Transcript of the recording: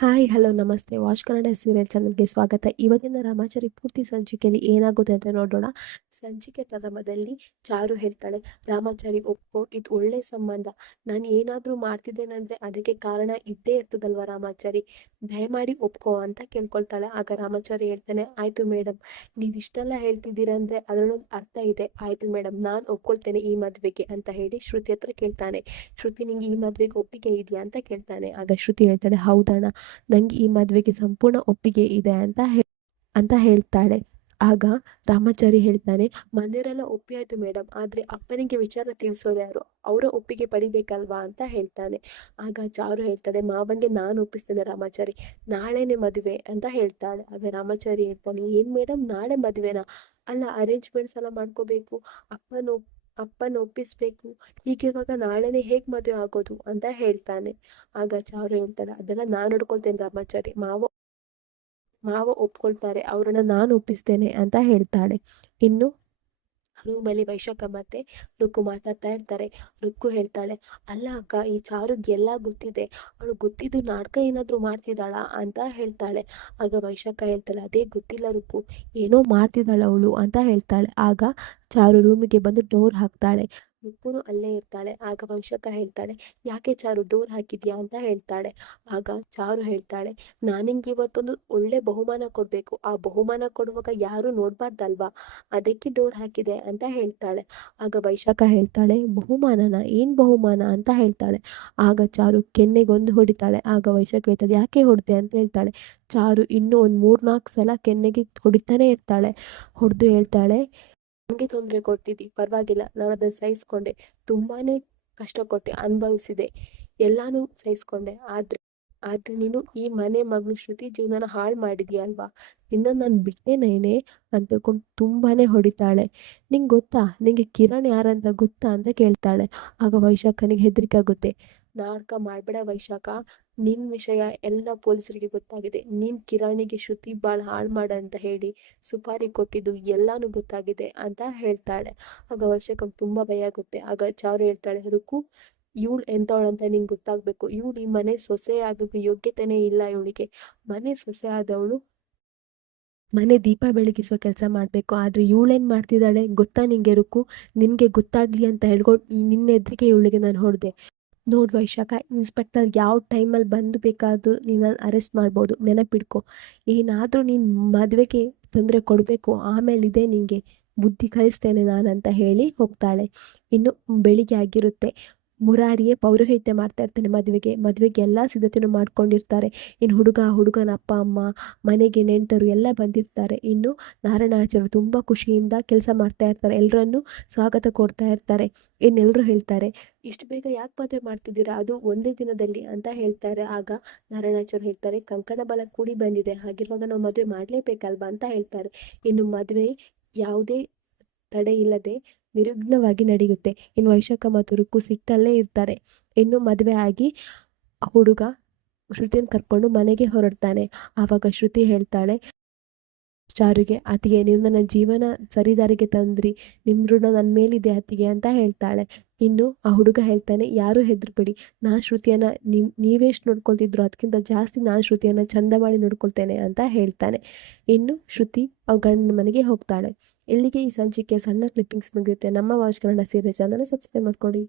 Hi hello ನಮಸ್ತೆ watch Kannada serial ಚಾನಲ್ಗೆ ಸ್ವಾಗತ. ಇವತ್ತಿನ ರಾಮಾಚಾರಿ ಪೂರ್ತಿ ಸಂಚಿಕೆಯಲ್ಲಿ ಏನಾಗುತ್ತೆ ಅಂತ ನೋಡೋಣ. ಸಂಚಿಕೆ ಪ್ರಾರಂಭದಲ್ಲಿ ಚಾರು ಹೇಳ್ತಾಳೆ, ರಾಮಾಚಾರಿ ಒಪ್ಕೋ, ಇದು ಒಳ್ಳೆ ಸಂಬಂಧ. ನಾನು ಏನಾದರೂ ಮಾಡ್ತಿದ್ದೇನೆಂದ್ರೆ ಅದಕ್ಕೆ ಕಾರಣ ಇದ್ದೇ ಇರ್ತದಲ್ವ ರಾಮಾಚಾರಿ, ದಯಮಾಡಿ ಒಪ್ಕೋ ಅಂತ ಕೇಳ್ಕೊಳ್ತಾಳೆ. ಆಗ ರಾಮಾಚಾರಿ ಹೇಳ್ತಾನೆ, ಆಯಿತು ಮೇಡಮ್, ನೀವು ಇಷ್ಟೆಲ್ಲ ಹೇಳ್ತಿದ್ದೀರಂದ್ರೆ ಅದರಲ್ಲೊಂದು ಅರ್ಥ ಇದೆ. ಆಯಿತು ಮೇಡಮ್, ನಾನು ಒಪ್ಕೊಳ್ತೇನೆ ಈ ಮದುವೆಗೆ ಅಂತ ಹೇಳಿ ಶ್ರುತಿ ಹತ್ರ ಕೇಳ್ತಾನೆ. ಶ್ರುತಿ, ನಿಂಗೆ ಈ ಮದುವೆಗೆ ಒಪ್ಪಿಗೆ ಇದೆಯಾ ಅಂತ ಕೇಳ್ತಾನೆ. ಆಗ ಶ್ರುತಿ ಹೇಳ್ತಾಳೆ, ಹೌದಣ್ಣ, ನಂಗೆ ಈ ಮದುವೆಗೆ ಸಂಪೂರ್ಣ ಒಪ್ಪಿಗೆ ಇದೆ ಅಂತ ಹೇಳ್ತಾಳೆ. ಆಗ ರಾಮಾಚಾರಿ ಹೇಳ್ತಾನೆ, ಮನೆಯವರೆಲ್ಲ ಒಪ್ಪಿ ಆಯ್ತು ಮೇಡಮ್, ಆದರೆ ಅಪ್ಪನಿಗೆ ವಿಚಾರ ತಿಳಿಸೋರು ಯಾರು, ಅವರ ಒಪ್ಪಿಗೆ ಪಡಿಬೇಕಲ್ವಾ ಅಂತ ಹೇಳ್ತಾನೆ. ಆಗ ಚಾರು ಹೇಳ್ತಾಳೆ, ಮಾವಂಗೆ ನಾನು ಒಪ್ಪಿಸ್ತೇನೆ ರಾಮಾಚಾರಿ, ನಾಳೆನೇ ಮದುವೆ ಅಂತ ಹೇಳ್ತಾಳೆ. ಆಗ ರಾಮಾಚಾರಿ ಹೇಳ್ತಾನೆ, ಏನು ಮೇಡಮ್ ನಾಳೆ ಮದುವೆನಾ? ಅಲ್ಲ, ಅರೇಂಜ್ಮೆಂಟ್ಸ್ ಎಲ್ಲ ಮಾಡ್ಕೋಬೇಕು, ಅಪ್ಪನ ಒಪ್ಪಿಸ್ಬೇಕು, ಹೀಗಿರುವಾಗ ನಾಳೆನೇ ಹೇಗೆ ಮದುವೆ ಆಗೋದು ಅಂತ ಹೇಳ್ತಾನೆ. ಆಗ ಚಾರು ಹೇಳ್ತಾಳೆ, ಅದೆಲ್ಲ ನಾನು ನೋಡ್ಕೊಳ್ತೇನೆ ರಾಮಾಚಾರಿ, ಮಾವ ಒಪ್ಕೊಳ್ತಾರೆ, ಅವ್ರನ್ನ ನಾನು ಒಪ್ಪಿಸ್ತೇನೆ ಅಂತ ಹೇಳ್ತಾಳೆ. ಇನ್ನು ರೂಮಲ್ಲಿ ವೈಶಾಖ ಮತ್ತೆ ರುಕ್ಕು ಮಾತಾಡ್ತಾ ಇರ್ತಾರೆ. ರುಕ್ಕು ಹೇಳ್ತಾಳೆ, ಅಲ್ಲ ಅಕ್ಕ, ಈ ಚಾರುಗೆ ಎಲ್ಲ ಗೊತ್ತಿದೆ, ಅವಳು ಗೊತ್ತಿದ್ದು ನಾಟಕ ಏನಾದರೂ ಮಾಡ್ತಿದ್ದಾಳಾ ಅಂತ ಹೇಳ್ತಾಳೆ. ಆಗ ವೈಶಾಖ ಹೇಳ್ತಾಳೆ, ಅದೇ ಗೊತ್ತಿಲ್ಲ ರುಕ್ಕು, ಏನೋ ಮಾಡ್ತಿದ್ದಾಳೆ ಅವಳು ಅಂತ ಹೇಳ್ತಾಳೆ. ಆಗ ಚಾರು ರೂಮಿಗೆ ಬಂದು ಡೋರ್ ಹಾಕ್ತಾಳೆ. ರುಕ್ಕುನು ಅಲ್ಲೇ ಇರ್ತಾಳೆ. ಆಗ ವೈಶಾಖ ಹೇಳ್ತಾಳೆ, ಯಾಕೆ ಚಾರು ಡೋರ್ ಹಾಕಿದ್ಯಾ ಅಂತ ಹೇಳ್ತಾಳೆ. ಆಗ ಚಾರು ಹೇಳ್ತಾಳೆ, ನಾನಿಂಗೆ ಇವತ್ತೊಂದು ಒಳ್ಳೆ ಬಹುಮಾನ ಕೊಡಬೇಕು, ಆ ಬಹುಮಾನ ಕೊಡುವಾಗ ಯಾರು ನೋಡ್ಬಾರ್ದಲ್ವಾ, ಅದಕ್ಕೆ ಡೋರ್ ಹಾಕಿದೆ ಅಂತ ಹೇಳ್ತಾಳೆ. ಆಗ ವೈಶಾಖ ಹೇಳ್ತಾಳೆ, ಬಹುಮಾನನ, ಏನು ಬಹುಮಾನ ಅಂತ ಹೇಳ್ತಾಳೆ. ಆಗ ಚಾರು ಕೆನ್ನೆಗೊಂದು ಹೊಡಿತಾಳೆ. ಆಗ ವೈಶಾಖ ಹೇಳ್ತಾಳೆ, ಯಾಕೆ ಹೊಡೆದೆ ಅಂತ ಹೇಳ್ತಾಳೆ. ಚಾರು ಇನ್ನೂ ಒಂದು 3-4 ಸಲ ಕೆನ್ನೆಗೆ ಹೊಡಿತಾನೆ ಇರ್ತಾಳೆ. ಹೊಡೆದು ಹೇಳ್ತಾಳೆ, ನನಗೆ ತೊಂದರೆ ಕೊಟ್ಟಿದ್ದಿ, ಪರವಾಗಿಲ್ಲ, ನಾನು ಅದನ್ನು ಸಹಿಸ್ಕೊಂಡೆ, ತುಂಬಾ ಕಷ್ಟಕೊಟ್ಟೆ, ಅನುಭವಿಸಿದೆ, ಎಲ್ಲಾನು ಸಹಿಸ್ಕೊಂಡೆ, ಆದರೆ ನೀನು ಈ ಮನೆ ಮಗಳು ಶ್ರುತಿ ಜೀವನನ ಹಾಳು ಮಾಡಿದ್ಯಾ ಅಲ್ವಾ, ನಿನ್ನ ನಾನು ಬಿಟ್ಟೇನೇನೆ ಅಂತ ತಿಳ್ಕೊಂಡು ತುಂಬಾ ಹೊಡಿತಾಳೆ. ನಿಂಗೆ ಗೊತ್ತಾ, ನಿಂಗೆ ಕಿರಣ್ ಯಾರಂತ ಗೊತ್ತಾ ಅಂತ ಕೇಳ್ತಾಳೆ. ಆಗ ವೈಶಾಖನಿಗೆ ಹೆದರಿಕೆ ಆಗುತ್ತೆ. ನಾಟಕ ಮಾಡಬೇಡ ವೈಶಾಖ, ನಿನ್ನ ವಿಷಯ ಎಲ್ಲ ಪೊಲೀಸರಿಗೆ ಗೊತ್ತಾಗಿದೆ, ನೀನು ಕಿರಣಿಗೆ ಶ್ರುತಿ ಭಾಳ ಹಾಳು ಮಾಡ ಅಂತ ಹೇಳಿ ಸುಪಾರಿ ಕೊಟ್ಟಿದ್ದು ಎಲ್ಲಾನು ಗೊತ್ತಾಗಿದೆ ಅಂತ ಹೇಳ್ತಾಳೆ. ಆಗ ವೈಶಾಖಕ್ಕೆ ತುಂಬ ಭಯ ಆಗುತ್ತೆ. ಆಗ ಚಾರು ಹೇಳ್ತಾಳೆ, ರುಕು, ಇವಳು ಎಂಥವಳಂತ ನಿಂಗೆ ಗೊತ್ತಾಗಬೇಕು, ಇವಳು ಈ ಮನೆ ಸೊಸೆ ಆಗೋಕ್ಕೆ ಯೋಗ್ಯತೆನೇ ಇಲ್ಲ ಇವಳಿಗೆ, ಮನೆ ಸೊಸೆ ಆದವಳು ಮನೆ ದೀಪ ಬೆಳಗಿಸುವ ಕೆಲಸ ಮಾಡಬೇಕು, ಆದರೆ ಇವಳೇನು ಮಾಡ್ತಿದ್ದಾಳೆ ಗೊತ್ತಾ ನಿಂಗೆ ರುಕು, ನಿನಗೆ ಗೊತ್ತಾಗಲಿ ಅಂತ ಹೇಳ್ಕೊಂಡು ನಿನ್ನ ಎದುರಿಗೆ ಇವಳಿಗೆ ನಾನು ಹೊಡೆದೆ. ನೋಡು ವೈಶಾಖ, ಇನ್ಸ್ಪೆಕ್ಟರ್ ಯಾವ ಟೈಮಲ್ಲಿ ಬಂದು ಬೇಕಾದರೂ ನೀನನ್ನು ಅರೆಸ್ಟ್ ಮಾಡ್ಬೋದು, ನೆನಪಿಡ್ಕೊ, ಏನಾದರೂ ನೀನು ಮದುವೆಗೆ ತೊಂದರೆ ಕೊಡಬೇಕು, ಆಮೇಲಿದೆ ನಿನಗೆ ಬುದ್ಧಿ ಕಲಿಸ್ತೇನೆ ನಾನಂತ ಹೇಳಿ ಹೋಗ್ತಾಳೆ. ಇನ್ನು ಬೆಳಿಗ್ಗೆ ಆಗಿರುತ್ತೆ. ಮುರಾರಿಯೇ ಪೌರೋಹಿತ್ಯ ಮಾಡ್ತಾ ಇರ್ತಾನೆ ಮದುವೆಗೆ ಎಲ್ಲ ಸಿದ್ಧತೆಯೂ ಮಾಡ್ಕೊಂಡಿರ್ತಾರೆ. ಇನ್ನು ಹುಡುಗನ ಅಪ್ಪ ಅಮ್ಮ, ಮನೆಗೆ ನೆಂಟರು ಎಲ್ಲ ಬಂದಿರ್ತಾರೆ. ಇನ್ನು ನಾರಾಯಣಾಚಾರ್ಯರು ತುಂಬ ಖುಷಿಯಿಂದ ಕೆಲಸ ಮಾಡ್ತಾ ಇರ್ತಾರೆ, ಎಲ್ಲರನ್ನೂ ಸ್ವಾಗತ ಕೊಡ್ತಾ ಇರ್ತಾರೆ. ಇನ್ನೆಲ್ಲರೂ ಹೇಳ್ತಾರೆ, ಇಷ್ಟು ಬೇಗ ಯಾಕೆ ಮದುವೆ ಮಾಡ್ತಿದ್ದೀರಾ, ಅದು ಒಂದೇ ದಿನದಲ್ಲಿ ಅಂತ ಹೇಳ್ತಾರೆ. ಆಗ ನಾರಾಯಣಾಚಾರ್ಯರು ಹೇಳ್ತಾರೆ, ಕಂಕಣ ಬಲ ಕೂಡಿ ಬಂದಿದೆ, ಹಾಗಿರುವಾಗ ನಾವು ಮದುವೆ ಮಾಡಲೇಬೇಕಲ್ವಾ ಅಂತ ಹೇಳ್ತಾರೆ. ಇನ್ನು ಮದುವೆ ಯಾವುದೇ ತಡೆ ಇಲ್ಲದೆ ನಿರ್ವಿಘ್ನವಾಗಿ ನಡೆಯುತ್ತೆ. ಇನ್ನು ವೈಶಾಖ ಮತ್ತು ರುಕ್ಕು ಸಿಟ್ಟಲ್ಲೇ ಇರ್ತಾರೆ. ಇನ್ನು ಮದುವೆ ಆಗಿ ಹುಡುಗ ಶ್ರುತಿಯನ್ನು ಕರ್ಕೊಂಡು ಮನೆಗೆ ಹೊರಡ್ತಾನೆ. ಆವಾಗ ಶ್ರುತಿ ಹೇಳ್ತಾಳೆ ಚಾರುಗೆ, ಅತಿಗೆ, ನೀವು ನನ್ನ ಜೀವನ ಸರಿದಾರಿಗೆ ತಂದ್ರಿ, ನಿಮ್ಮ ಋಣ ನನ್ನ ಮೇಲಿದೆ ಅತಿಗೆ ಅಂತ ಹೇಳ್ತಾಳೆ. ಇನ್ನು ಆ ಹುಡುಗ ಹೇಳ್ತಾನೆ, ಯಾರೂ ಹೆದರ್ಬೇಡಿ, ನಾನು ಶ್ರುತಿಯನ್ನು ನೀವೆಷ್ಟು ನೋಡ್ಕೊಳ್ತಿದ್ರು ಅದಕ್ಕಿಂತ ಜಾಸ್ತಿ ನಾನು ಶ್ರುತಿಯನ್ನು ಚಂದ ಮಾಡಿ ನೋಡ್ಕೊಳ್ತೇನೆ ಅಂತ ಹೇಳ್ತಾನೆ. ಇನ್ನು ಶ್ರುತಿ ಅವ್ರ ಗಂಡನ ಮನೆಗೆ ಹೋಗ್ತಾಳೆ. ಇಲ್ಲಿಗೆ ಈ ಸಂಚಿಕೆ ಸಣ್ಣ ಕ್ಲಿಪ್ಪಿಂಗ್ಸ್ ಮುಗಿಯುತ್ತೆ. ನಮ್ಮ watch Kannada serial channel subscribe ಮಾಡ್ಕೊಳ್ಳಿ.